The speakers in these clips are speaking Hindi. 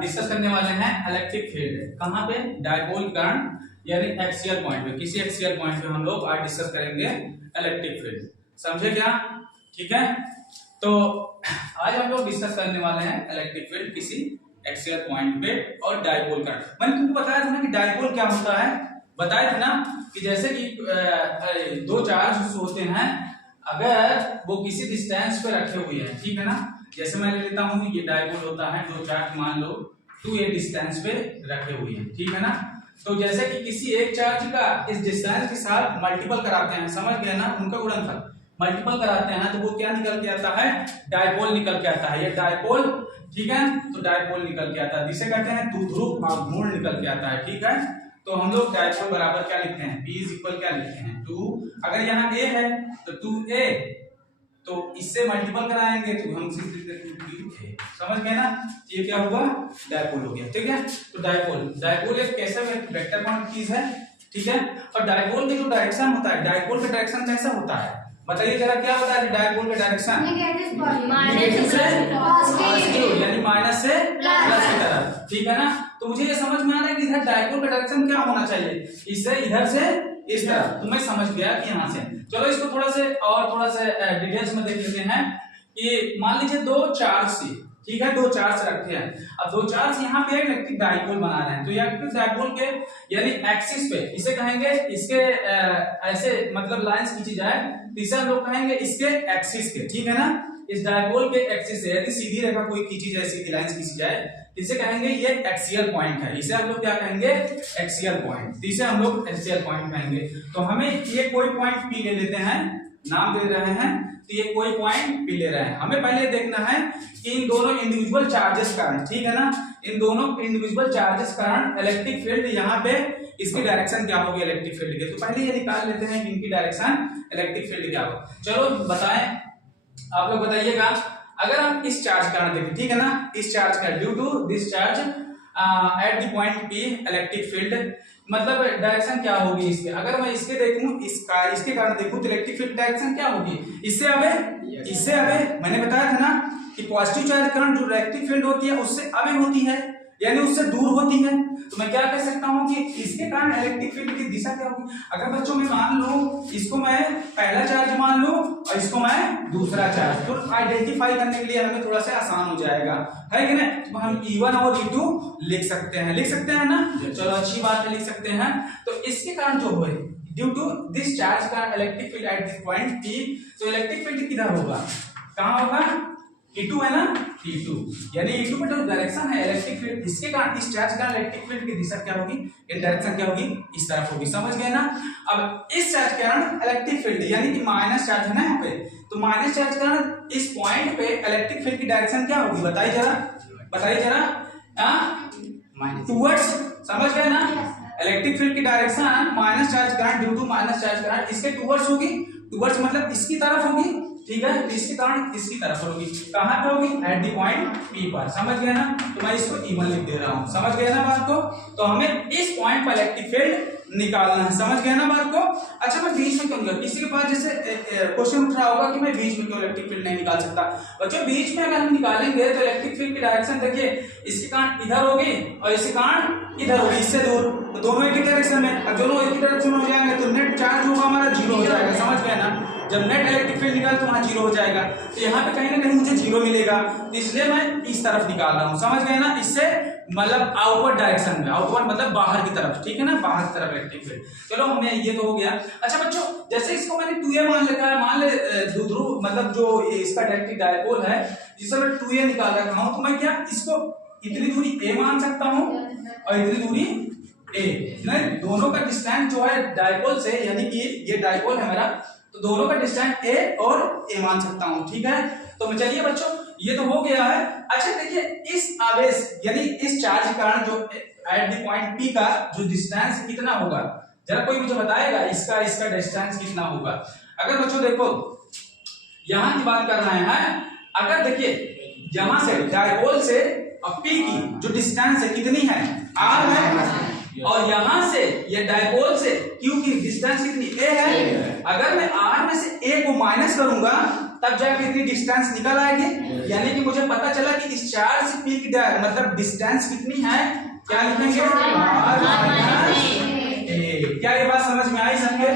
डिस्कस करने वाले हैं इलेक्ट्रिक फील्ड। कहाँ पे? डायपोल के कारण यानी एक्सियल पॉइंट पे, किसी एक्सियल पॉइंट पे हम लोग आज डिस्कस करेंगे इलेक्ट्रिक फील्ड। समझे क्या? ठीक है, तो आज हम लोग डिस्कस करने वाले हैं इलेक्ट्रिक फील्ड किसी एक्सियल पॉइंट पे और डायपोल का। मैंने तुमको बताया था ना कि डायपोल क्या होता है, बताया था ना कि जैसे कि दो चार्ज होते हैं, अगर वो किसी डिस्टेंस पे रखे हुए हैं, ठीक है ना, जैसे मैं ले लेता हूँ ये डायपोल होता है, दो चार्ज मान लो 2a डिस्टेंस पे रखे हुए हैं, ठीक है ना। तो जैसे कि किसी एक चार्ज का इस डिस्टेंस के साथ मल्टीपल कराते हैं, समझ गए ना, उनका गुणनफल मल्टीपल कराते हैं ना, तो वो क्या निकल के आता है? डायपोल निकल के आता है। ये डायपोल, ठीक है, तो डायपोल निकल के आता है, जिसे कहते हैं द्विध्रुव आघूर्ण निकल के आता है, ठीक है। तो हम लोग डायपोल बराबर क्या लिखते हैं? P इज इक्वल क्या लिखते हैं? 2। अगर यहाँ a है तो 2a, तो इससे मल्टीपल कराएंगे तो हम सिर्फ लिख देते हैं 2a। समझ गए ना? ये क्या हुआ? डायपोल हो गया, ठीक है। तो डायपोल एक कैसा वेक्टर क्वांटिटी चीज है, ठीक है। और डायपोल का जो डायरेक्शन होता है, डायपोल का डायरेक्शन कैसा होता है बताइए जरा, क्या होता है डायपोल का डायरेक्शन? नेगेटिव से पॉजिटिव, यानी माइनस से प्लस की तरफ, ठीक है ना। तो मुझे ये समझ में आ रहा है कि इधर डायपोल का डायरेक्शन क्या होना चाहिए, इससे इधर से इस तरफ। तो मैं समझ गया कि यहाँ से। चलो इसको थोड़ा सा डिटेल्स में देख लेते हैं कि मान लीजिए दो चार्ज से, ठीक है, दो चार्ज रखे हैं। अब दो चार्ज यहाँ पे इलेक्ट्रिक डायपोल बना रहे हैं, तो इलेक्ट्रिक डायपोल के यानी एक्सिस पे, इसे कहेंगे इसके ऐसे मतलब लाइंस खींची जाए, तो इसे हम लोग कहेंगे इसके एक्सिस के, ठीक है ना। इस डायपोल के एक्सिस से यदि सीधी रेखा कोई खींची जाए, सीधी लाइंस खींची जाए, इसे कहेंगे ये एक्सियल पॉइंट है। इसे हम लोग क्या कहेंगे? Axial point. इसे हम लोग एक्सियल पॉइंट कहेंगे। तो हमें ये कोई पॉइंट P ले लेते हैं, नाम दे रहे हैं, तो ये कोई पॉइंट P ले रहे हैं। हमें पहले देखना है कि इन दोनों इंडिविजुअल चार्जेस का, ठीक है ना, इन दोनों इंडिविजुअल चार्जेस का इलेक्ट्रिक फील्ड यहाँ पे इसकी डायरेक्शन क्या होगी इलेक्ट्रिक फील्ड के। तो पहले ये निकाल लेते हैं कि इनकी डायरेक्शन इलेक्ट्रिक फील्ड क्या होगा। चलो बताएं, आप लोग बताइएगा। अगर हम इस चार्ज का देखें, ठीक है ना, इस चार्ज का due to this charge at the point P electric field, मतलब डायरेक्शन क्या होगी इसके। अगर मैं इसके देखूं, इसके कारण देखूं, तो इलेक्ट्रिक फील्ड डायरेक्शन क्या होगी? इससे अबे मैंने बताया था ना कि पॉजिटिव चार्ज करंट जो इलेक्ट्रिक फील्ड होती है उससे अबे होती है, यानी उससे दूर होती है। तो मैं क्या कह सकता हूं कि इसके कारण इलेक्ट्रिक फील्ड की दिशा क्या होगी। अगर बच्चों में मान लो इसको मैं पहला चार्ज मान लूं और इसको मैं दूसरा चार्ज, तो आइडेंटिफाई करने के लिए हमें थोड़ा सा आसान हो जाएगा, है कि नहीं। तो हम E1 और E2 लिख सकते हैं ना। चलो अच्छी बात है, लिख सकते हैं। तो इसके कारण जो हो ड्यू टू दिस चार्ज का electric field at this point P, तो इलेक्ट्रिक फील्ड किधर होगा? कहां होगा? E2 है ना, E2, यानी E2 पे जो डायरेक्शन है इलेक्ट्रिक फील्ड, इसके कारण इस चार्ज का इलेक्ट्रिक फील्ड की दिशा क्या होगी, इन डायरेक्शन क्या होगी, इस तरफ होगी। समझ गए ना। अब इस चार्ज के कारण इलेक्ट्रिक फील्ड यानी कि माइनस चार्ज है ना यहाँ पे, तो माइनस चार्ज के कारण इस पॉइंट पे इलेक्ट्रिक फील्ड की डायरेक्शन क्या होगी बताइए जरा, टुवर्ड्स। समझ गए ना, इलेक्ट्रिक फील्ड की direction minus charge current due to minus charge current इसके टुवर्ड्स होगी। टुवर्ड्स मतलब इसकी तरफ होगी, ठीक है। तो इसके कारण इसकी तरफ होगी, कहां पे होगी? एट द पॉइंट P पर। समझ गए ना। तो मैं इसको E1 लिख दे रहा हूं, समझ गए ना बात को। तो हमें इस पॉइंट पर इलेक्ट्रिक फील्ड निकालना है, समझ गए ना बात को। अच्छा, मैं बीच में क्यों निकाल, किसी के पास जैसे क्वेश्चन उठ रहा होगा कि मैं बीच में क्यों इलेक्ट्रिक फील्ड नहीं निकाल सकता। बच्चों बीच में अगर हम निकालेंगे तो इलेक्ट्रिक फील्ड की डायरेक्शन देखिए, इसके कारण इधर होगी और इसके कारण इधर होगी, इससे दूर, तो दोनों एक ही डायरेक्शन में। अब दोनों एक ही डायरेक्शन हो जाएंगे तो नेट चार्ज होगा हमारा 0 हो जाएगा। समझ गए ना, जब नेट इलेक्ट्रिक फील्ड निकाल तो वहां 0 हो जाएगा, तो यहाँ पे कहीं ना कहीं मुझे 0 मिलेगा, तो इसलिए मैं इस तरफ निकाल रहा हूँ। समझ गए ना, इससे मतलब आउटवर्ड डायरेक्शन में, आउटवर्ड मतलब बाहर की तरफ, ठीक है ना, बाहर की तरफ इलेक्ट्रिक फील्ड। चलो हमने ये तो हो गया। अच्छा बच्चों, जैसे इसको मैंने 2a मान रखा है, मान ले द्विध्रुव मतलब जो इसका इलेक्ट्रिक डायपोल है, जिसे मैं 2a निकाल रखा हूं, तो मैं क्या इसको इतनी दूरी a मान सकता हूं और इतनी दूरी a, नहीं, दोनों का डिस्टेंस जो है डायपोल से, यानी कि ये डायपोल है मेरा, तो दोनों का डिस्टेंस a और a मान सकता हूं, ठीक है। तो चलिए बच्चों, ये तो हो गया है। अच्छा देखिए, इस आवेश यानी इस चार्ज के कारण जो एट द पॉइंट P का जो डिस्टेंस कितना होगा, जरा कोई मुझे बताएगा इसका डिस्टेंस कितना होगा। अगर बच्चों देखो यहां की बात कर रहे हैं, अगर देखिए यहां से डायपोल से और P की जो डिस्टेंस है कितनी है, R है, और यहां से ये डायपोल से Q की डिस्टेंस कितनी, A है। अगर मैं R में से A को माइनस करूंगा तब जाके इतनी डिस्टेंस निकल आएगी। यानी कि मुझे पता चला कि इस चार्ज से पी की मतलब डिस्टेंस कितनी है, क्या लिखेंगे r माइनस a। क्या ये बात समझ में आई सबके?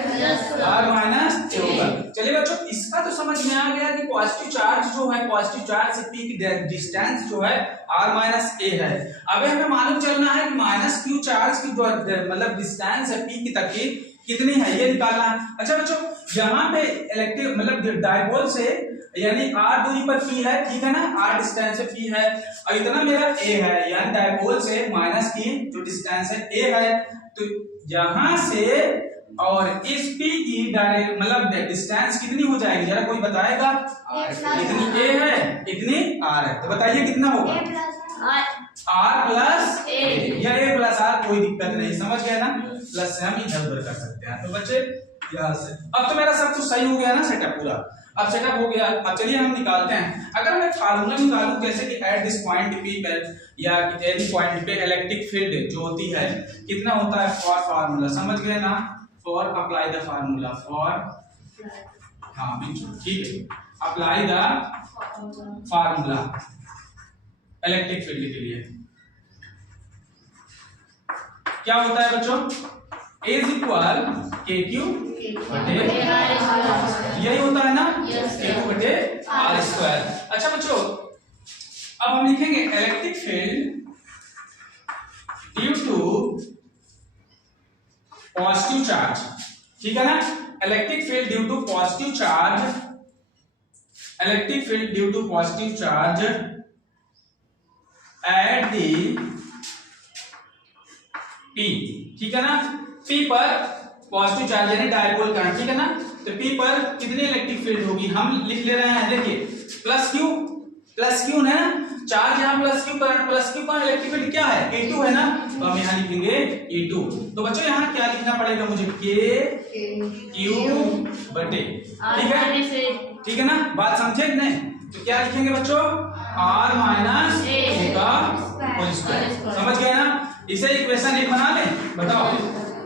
r माइनस a होगा। चलिए बच्चों इसका तो समझ में आ गया कि पॉजिटिव चार्ज जो है, पॉजिटिव चार्ज से पी की डिस्टेंस जो है r माइनस a है। अब हमें मालूम चलना है कि माइनस q चार्ज की जो मतलब डिस्टेंस है p की तक की कितनी है, ये निकालना है। अच्छा बच्चों यहाँ पे इलेक्ट्रिक मतलब डायपोल से यानी r दूरी पर p है, ठीक है ना, r डिस्टेंस से p है और इतना मेरा a है, यानी डायपोल से माइनस की जो डिस्टेंस है a है। तो यहाँ से और इस p की डायरेक्ट मतलब डिस्टेंस कितनी हो जाएगी, जरा कोई बताएगा? इतनी a है, इतनी r है, तो बताइए कितना होगा? r प्लस a या a प्लस r, कोई दिक्कत नहीं, समझ गए ना? प्लस से हम इधर उधर कर सकते हैं। तो बच्चे यहाँ से अब तो मेरा सब कुछ सही हो गया ना, सेटअप पूरा अब सेटअप हो गया। अब चलिए हम निकालते हैं। अगर मैं फार्मूला निकालूं जैसे कि एट दिस पॉइंट p पर या एनी पॉइंट पे इलेक्ट्रिक फील्ड जो होती है कितना होता है, फॉर फार्मूला समझ गए ना, for apply the formula for, हाँ ठीक है, apply the formula electric field के लिए क्या होता है बच्चों, A इज इक्वल के क्यू बटे, यही होता है ना, के क्यू बटे आर स्क्वायर। अच्छा बच्चों अब हम लिखेंगे electric field due to positive charge, ठीक है ना, electric field due to positive charge, electric field due to positive charge at the P, ठीक है ना, P पर पॉजिटिव चार्ज यानी डायपोल करंट, ठीक है ना, तो P पर कितनी इलेक्ट्रिक फील्ड होगी हम लिख ले रहे हैं, देखिए प्लस क्यू ना, चार्ज यहाँ plus Q current, plus Q पर इलेक्ट्रिक फील्ड क्या है E2 है ना, तो हम यहाँ लिखेंगे E2। तो बच्चों यहाँ क्या लिखना पड़ेगा मुझे, के क्यू बटे, ठीक है ना, बात समझे कि नहीं? तो क्या लिखेंगे बच्चों, r माइनस a का होल स्क्वायर, समझ गए ना? इसे इक्वेशन एक बना लें, बताओ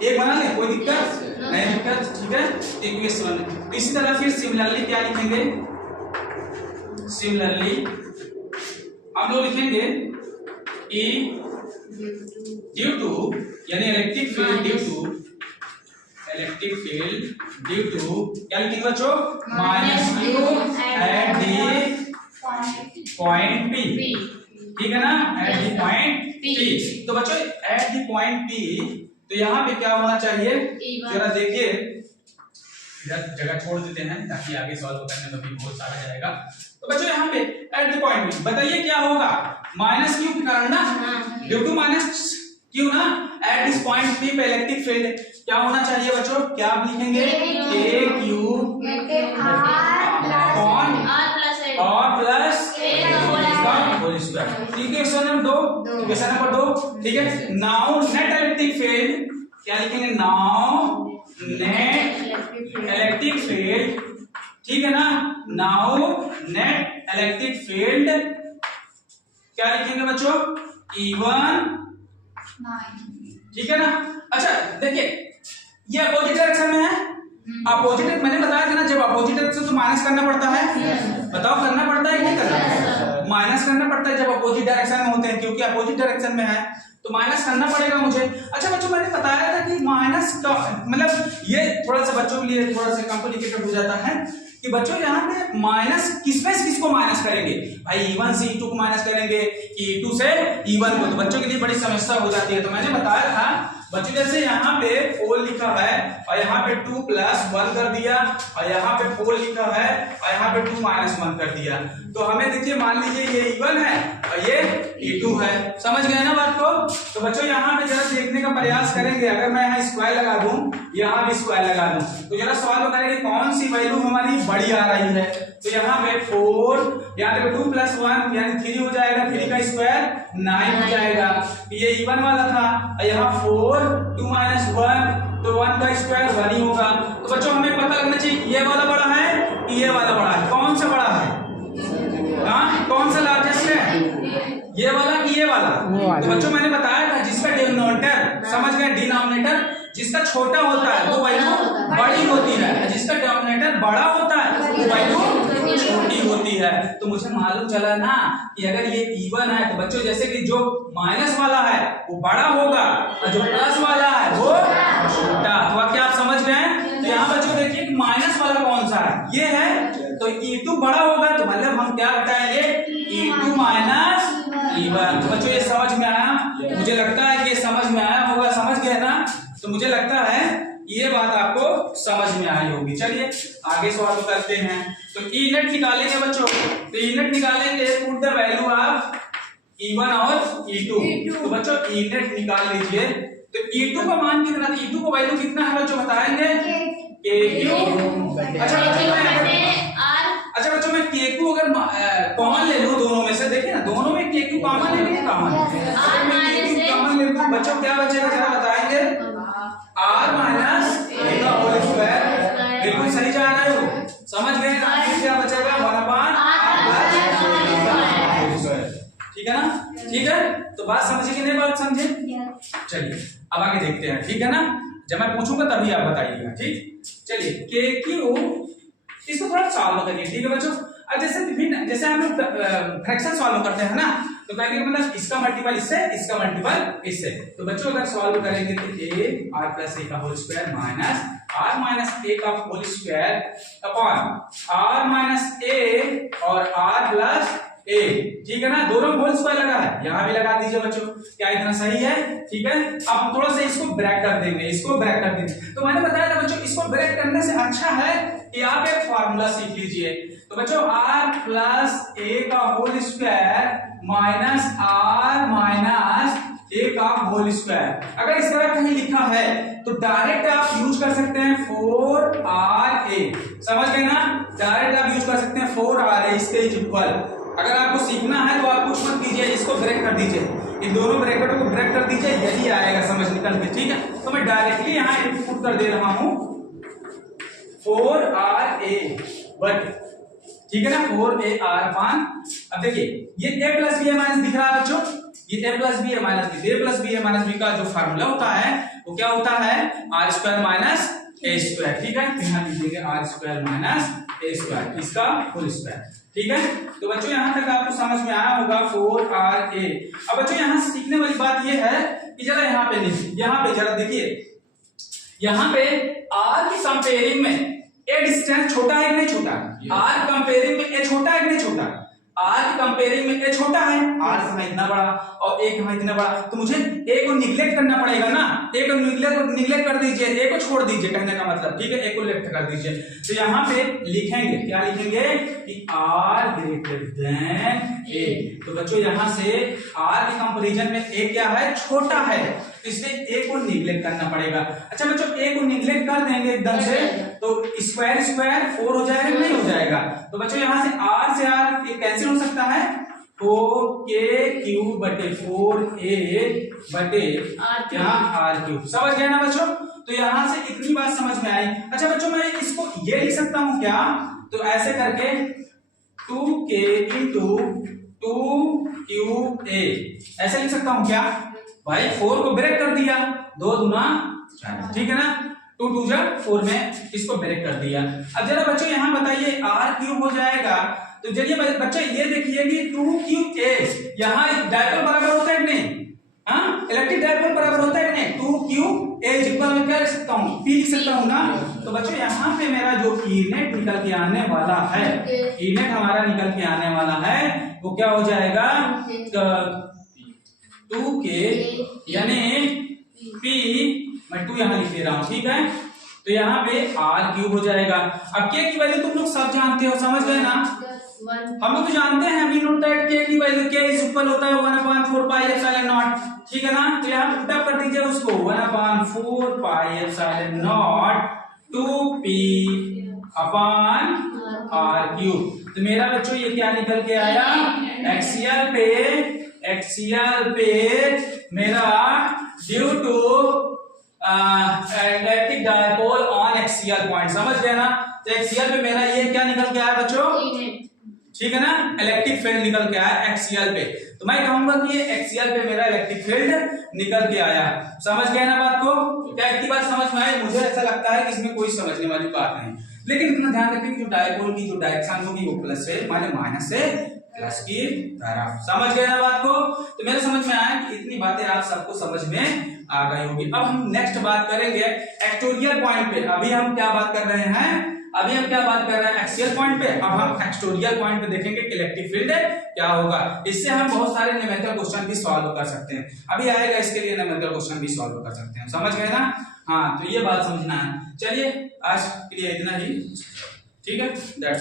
एक बना लें, कोई दिक्कत नहीं, दिक्कत ठीक है, इक्वेशन। इसी तरह फिर सिमिलरली क्या लिखेंगे, सिमिलरली हम लोग लिखेंगे E ड्यू टू यानी electric field due to, electric field due to क्या लिखेंगे बच्चों, minus Q at the point P, ठीक है ना, एट दी पॉइंट P। तो बच्चों एट दी पॉइंट P तो यहाँ पे क्या होना चाहिए, जरा देखिए, जगह छोड़ देते हैं ताकि आगे सॉल्व करने में भी बहुत सारा जाएगा। तो बच्चों यहाँ पे एट द पॉइंट P बताइए क्या होगा, माइनस क्यू के कारण ना, ड्यू टू माइनस क्यू ना, एट दिस पॉइंट P पे इलेक्ट्रिक फील्ड क्या होना चाहिए बच्चों, क्या आप लिखेंगे, के क्यू और प्लस होल स्क्वायर, ठीक है, इक्वेशन नंबर 2, ठीक है। नाउ नेट इलेक्ट्रिक फील्ड क्या लिखेंगे, नाउ नेट इलेक्ट्रिक फील्ड, ठीक है ना, नाउ नेट इलेक्ट्रिक फील्ड क्या लिखेंगे बच्चों, E1, ठीक है ना। अच्छा देखिए ये अपोजिट डायरेक्शन में है, अपोजिट मैंने बताया था ना, जब अपोजिट डायरेक्शन तो माइनस करना पड़ता है, बताओ करना पड़ता है कि नहीं करना, माइनस करना पड़ता है जब अपोजिट डायरेक्शन में होते हैं, क्योंकि अपोजिट डायरेक्शन में है तो माइनस करना पड़ेगा मुझे। अच्छा बच्चों मैंने बताया था कि माइनस का मतलब ये थोड़ा सा बच्चों के लिए थोड़ा सा कॉम्प्लिकेटेड हो जाता है कि बच्चों यहाँ पे माइनस किसको माइनस करेंगे, भाई E1 से E2 को माइनस करेंगे कि E2 से E1 को, तो बच्चों के लिए बड़ी समस्या हो जाती है। तो मैंने बताया था बच्चों जैसे यहाँ पे 4 लिखा है और यहाँ पे 2 प्लस 1 कर दिया और यहाँ पे 4 लिखा है और यहाँ पे 2 माइनस 1 कर दिया, तो हमें देखिए मान लीजिए ये E1 है और ये E2 है, समझ गए ना बात को। तो बच्चों यहाँ पे जरा देखने का प्रयास करेंगे, अगर मैं यहाँ स्क्वायर लगा दूं, यहाँ भी स्क्वायर लगा दूं, तो जरा सवाल करेंगे कौन सी वैल्यू हमारी बड़ी आ रही है। तो यहाँ पे 4, यहाँ पे 2 प्लस 1 यानी 3 हो जाएगा, 3 का स्क्वायर 9 हो जाएगा, ये E1 वाला था और यहाँ 4 2 माइनस 1 तो 1 का स्क्वायर 1 ही होगा। तो बच्चों हमें पता लगना चाहिए ये वाला बड़ा है कि ये वाला बड़ा है, कौन सा बड़ा है, हाँ कौन सा लार्जेस्ट है, ये वाला कि ये वाला। तो बच्चों मैंने बताया था जिसका डिनोमिनेटर समझ गए, डिनोमिनेटर जिसका छोटा होता है वो वैल्यू बड़ी होती है, जिसका डिनोमिनेटर बड़ा होता है वो वैल्यू छोटी होती है। तो मुझे मालूम चला ना कि अगर ये इवन है तो बच्चों जैसे कि जो माइनस वाला है वो बड़ा होगा और जो प्लस वाला है वो छोटा। तो क्या आप समझ गए? तो यहाँ बच्चों देखिए कि माइनस वाला कौन सा है, ये है। तो E2 बड़ा होगा तो मतलब हम क्या बताएंगे, E2 माइनस E1। तो बच्चों ये समझ में आया? मुझे लगता है कि ये समझ में आया होगा, समझ गए ना? तो मुझे लगता है ये बात आपको समझ में आई होगी। चलिए आगे सवाल करते हैं। तो ई नेट निकालेंगे बच्चों, तो ई नेट निकालेंगे, put the value of E1 और E2। तो बच्चों ई नेट निकाल लीजिए। तो E2 का मान कितना है, E2 का वैल्यू कितना है बच्चों बताएंगे? KQ। अच्छा बच्चों मैं KQ अगर कॉमन ले लूं दोनों में से, देखिए ना दोनों में KQ कॉमन है कि नहीं कॉमन? KQ कॉमन ले लूं बच्चों क्या बचेगा जरा बताएंगे? R माइनस A का होल स्क्वायर। बिल्कुल सही जा रहे हो, समझ गए ना? क्या बचेगा 1/r। ठीक है ना? ठीक है, तो बात समझे कि नहीं? बात समझे? चलिए अब आगे देखते हैं, ठीक है ना? जब मैं पूछूंगा तभी आप बताइएगा, ठीक? चलिए KQ इसको थोड़ा सॉल्व करिए, ठीक है बच्चों? अब जैसे हम लोग फ्रैक्शन सॉल्व करते हैं ना, तो कहेंगे मतलब इसका मल्टीपल इससे, इसका मल्टीपल इससे। तो बच्चों अगर सॉल्व करेंगे तो a r प्लस a का whole square minus r minus a का whole square upon r minus a और r प्लस a, ठीक है ना? दोनों होल स्क्वायर लगा है, यहाँ भी लगा दीजिए बच्चों। क्या इतना सही है? ठीक है। अब थोड़ा सा इसको ब्रेक कर देंगे, इसको ब्रेक कर देंगे। तो मैंने बताया था बच्चों इसको ब्रेक करने से अच्छा है कि आप एक फार्मूला सीख लीजिए। तो बच्चों r प्लस a का whole square minus r minus a का होल स्क्वायर, अगर इस तरह कहीं लिखा है तो डायरेक्ट आप यूज कर सकते हैं 4ra। समझ गए ना? डायरेक्ट आप यूज कर सकते हैं 4ra, इसके इक्वल। अगर आपको सीखना है तो आप कुछ मत कीजिए, इसको ब्रेक कर दीजिए, इन दोनों ब्रैकेटों को ब्रेक कर दीजिए, यही आएगा समझ निकल के, ठीक है? तो मैं डायरेक्टली यहाँ इनपुट कर दे रहा हूं 4ra बट, ठीक है ना? 4ar अपान, अब देखिए ये a प्लस बी माइनस दिख रहा है बच्चों, ये a plus B minus B, a plus B minus B का जो फार्मूला होता है वो क्या होता है? R square minus A square, ठीक है? यहाँ लिखिएगा R square minus A square, इसका होल स्क्वायर, ठीक है? तो बच्चों यहाँ तक आपको समझ में आया होगा 4ra। अब बच्चों यहाँ सीखने वाली बात ये है कि जरा यहाँ पे देखिए, यहाँ पे जरा देखिए, यहाँ पे r की कंपेयरिंग में a डिस्टेंस छोटा है कि नहीं छोटा? r कंपेयरिंग में a छोटा है कि नहीं छोटा? r की कंपेयरिंग में a छोटा है, r कहाँ इतना बड़ा और a कहाँ इतना बड़ा, तो मुझे a को निगलेक्ट करना पड़ेगा ना। a को निगलेक्ट कर दीजिए, a को छोड़ दीजिए, कहने का मतलब, ठीक है? a को लेफ्ट कर दीजिए। तो यहाँ पे लिखेंगे, क्या लिखेंगे कि r ग्रेटर देन a। तो बच्चों यहाँ से r के कंपैरिजन में a क्या है? छोटा है, इसलिए a को निगलेक्ट करना पड़ेगा। अच्छा बच्चों a को निगलेक्ट कर देंगे एकदम से तो स्क्वायर स्क्वायर 4 हो जाएगा, नहीं हो जाएगा? तो बच्चों यहाँ से r से r कैंसिल हो सकता है, 4k³ बटे 4a बटे यहाँ r³। समझ गए ना बच्चों? तो यहाँ से इतनी बात समझ में आई। अच्छा बच्चों मैं इसको ये लिख सकता हूँ क्या? तो ऐसे करके 2k इंटू 2qa ऐसे लिख सकता हूँ क्या भाई? 4 को ब्रेक कर दिया, 2 दूना 4, ठीक है ना? 2 2 जा 4 में इसको ब्रेक कर दिया। अब जरा बच्चों यहाँ बताइए r³ हो जाएगा, तो चलिए बच्चे ये देखिए कि 2qa यहाँ डायपोल बराबर होता है कि नहीं? हाँ, इलेक्ट्रिक डायपोल बराबर होता है कि नहीं? 2qa इक्वल में क्या लिख सकता हूँ? p लिख सकता हूँ ना। तो बच्चों यहाँ पे मेरा जो ई नेट निकल के आने वाला है, ई नेट हमारा निकल के आने वाला है वो क्या हो जाएगा? 2k यानी p, मैं 2 यहाँ लिख दे रहा हूँ, ठीक है? तो यहाँ पे r³ हो जाएगा। अब k की वैल्यू तुम लोग सब जानते हो, समझ गए ना? हम लोग तो जानते हैं, वी नो दैट k की वैल्यू k इज इक्वल होता है 1/4 पाई एप्सिलॉन नॉट, ठीक है ना? तो यहाँ पुट अप कर दीजिए उसको 1/4 pi epsilon not 2p upon r³। तो मेरा बच्चों ये क्या निकल के आया? एक्सियल पे मेरा due to electric dipole on axial point, समझ गए ना? तो एक्सियल पे मेरा ये क्या निकल के आया बच्चों? ठीक है ना? इलेक्ट्रिक फील्ड निकल के आया एक्सियल पे। तो मैं कहूंगा कि ये एक्सियल पे मेरा इलेक्ट्रिक फील्ड निकल के आया। समझ गए ना बात को? क्या इतनी बात समझ में आई? मुझे ऐसा लगता है कि इसमें कोई समझने वाली बात नहीं। लेकिन इतना ध्यान रखें कि जो डायपोल की जो डायरेक्शन होगी वो प्लस से माइनस से प्लस की तरफ। समझ गए ना बात को? तो मेरे समझ में आया कि इतनी बातें आप सबको समझ में आ गई होगी। अब हम नेक्स्ट बात करेंगे एक्सटोरियल पॉइंट पे। अभी हम क्या बात कर रहे हैं? अभी हम क्या बात कर रहे हैं? एक्सियल पॉइंट पे। अब हम एक्सटोरियल पॉइंट पे देखेंगे कि इलेक्ट्रिक फील्ड क्या होगा। इससे हम बहुत सारे न्यूमेरिकल क्वेश्चन भी सॉल्व कर सकते हैं। अभी आएगा इसके लिए न्यूमेरिकल क्वेश्चन भी सॉल्व कर सकते हैं। समझ गए ना? हाँ, तो ये बात समझना है। चलिए आज के लिए इतना ही, ठीक है।